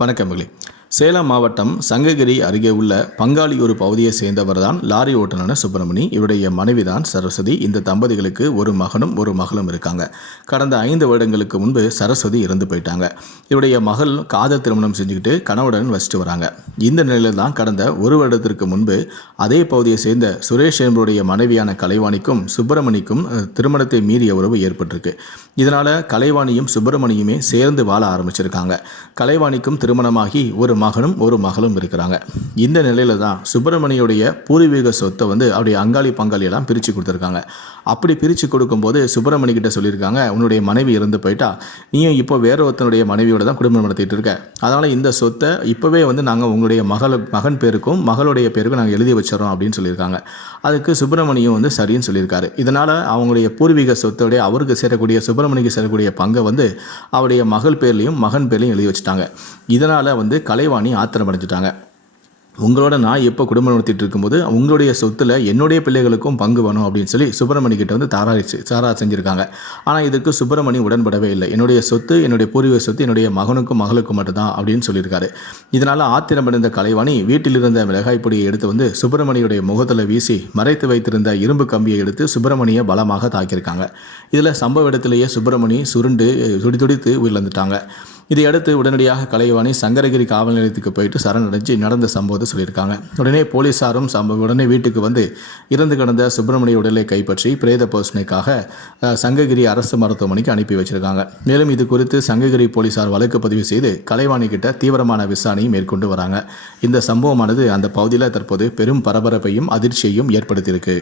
வணக்கங்களே சேலம் மாவட்டம் சங்ககிரி அருகே உள்ள பங்காளியூர் பகுதியை சேர்ந்தவர் தான் லாரி ஓட்டுநர் சுப்பிரமணி. இவருடைய மனைவி தான் சரஸ்வதி. இந்த தம்பதிகளுக்கு ஒரு மகனும் ஒரு மகளும் இருக்காங்க. கடந்த ஐந்து வருடங்களுக்கு முன்பு சரஸ்வதி இறந்து போயிட்டாங்க. இவருடைய மகள் காதல் திருமணம் செஞ்சுக்கிட்டு கணவுடன் வசித்து வராங்க. இந்த நிலையில் தான் கடந்த ஒரு வருடத்திற்கு முன்பு அதே பகுதியை சேர்ந்த சுரேஷ் என்பவருடைய மனைவியான கலைவாணிக்கும் சுப்பிரமணிக்கும் திருமணத்தை மீறிய உறவு ஏற்பட்டிருக்கு. இதனால் கலைவாணியும் சுப்பிரமணியுமே சேர்ந்து வாழ ஆரம்பிச்சிருக்காங்க. கலைவாணிக்கும் திருமணமாகி ஒரு மகனும் ஒரு மகளும் இருக்கிறாங்க. இந்த நிலையில தான் சுப்பிரமணியுடைய பூர்வீக சொத்தை வந்து அவருடைய அங்காளி பங்காளியெல்லாம் பிரித்து கொடுத்துருக்காங்க. அப்படி பிரித்து கொடுக்கும்போது சுப்பிரமணி கிட்ட சொல்லியிருக்காங்க உன்னுடைய மனைவி இருந்து போயிட்டா நீயும் இப்போ வேற ஒருத்தனுடைய மனைவியோட தான் குடும்பம் நடத்திட்டு இருக்க. அதனால் இந்த சொத்தை இப்போவே வந்து நாங்கள் உங்களுடைய மகள் மகன் பேருக்கும் மகளுடைய பேருக்கும் நாங்கள் எழுதி வச்சிடறோம் அப்படின்னு சொல்லியிருக்காங்க. அதுக்கு சுப்பிரமணியும் வந்து சரின்னு சொல்லியிருக்காரு. இதனால் அவங்களுடைய பூர்வீக சொத்தோடைய அவருக்கு சேரக்கூடிய சுப்பிரமணிக்கு சேரக்கூடிய பங்கை வந்து அவருடைய மகள் பேர்லையும் மகன் பேர்லையும் எழுதி வச்சுட்டாங்க. இதனால் வந்து கலை கலைவாணி ஆத்திரம் அடைஞ்சிட்டாங்க உங்களோட நான் எப்போ குடும்பம் நடத்திட்டு இருக்கும்போது உங்களுடைய சொத்துல என்னுடைய பிள்ளைகளுக்கும் பங்கு வேணும் அப்படின்னு சொல்லி சுப்பிரமணி கிட்ட வந்து தாராச்சு தாரா செஞ்சுருக்காங்க. ஆனால் இதுக்கு சுப்பிரமணி உடன்படவே இல்லை. என்னுடைய சொத்து என்னுடைய பூர்வீக சொத்து என்னுடைய மகனுக்கும் மகளுக்கும் மட்டும்தான் அப்படின்னு சொல்லியிருக்காரு. இதனால் ஆத்திரமடைந்த கலைவாணி வீட்டில் இருந்த மிளகாய் பொடியை எடுத்து வந்து சுப்பிரமணியுடைய முகத்தில் வீசி மறைத்து வைத்திருந்த இரும்பு கம்பியை எடுத்து சுப்பிரமணியை பலமாக தாக்கியிருக்காங்க. இதில் சம்பவ இடத்திலேயே சுப்பிரமணி சுருண்டு துடி துடித்து உயிரிழந்துட்டாங்க. இதையடுத்து உடனடியாக கலைவாணி சங்கரகிரி காவல் நிலையத்துக்கு போயிட்டு சரணடைஞ்சு நடந்த சம்பவத்தை சொல்லியிருக்காங்க. உடனே போலீசாரும் சம்பவ உடனே வீட்டுக்கு வந்து இறந்து கிடந்த சுப்பிரமணிய உடலை கைப்பற்றி பிரேத பரிசோதனைக்காக சங்ககிரி அரசு மருத்துவமனைக்கு அனுப்பி வச்சிருக்காங்க. மேலும் இது குறித்து சங்ககிரி போலீசார் வழக்கு பதிவு செய்து கலைவாணி கிட்ட தீவிரமான விசாரணையை மேற்கொண்டு வராங்க. இந்த சம்பவமானது அந்த பகுதியில் தற்போது பெரும் பரபரப்பையும் அதிர்ச்சியையும் ஏற்படுத்தியிருக்கு.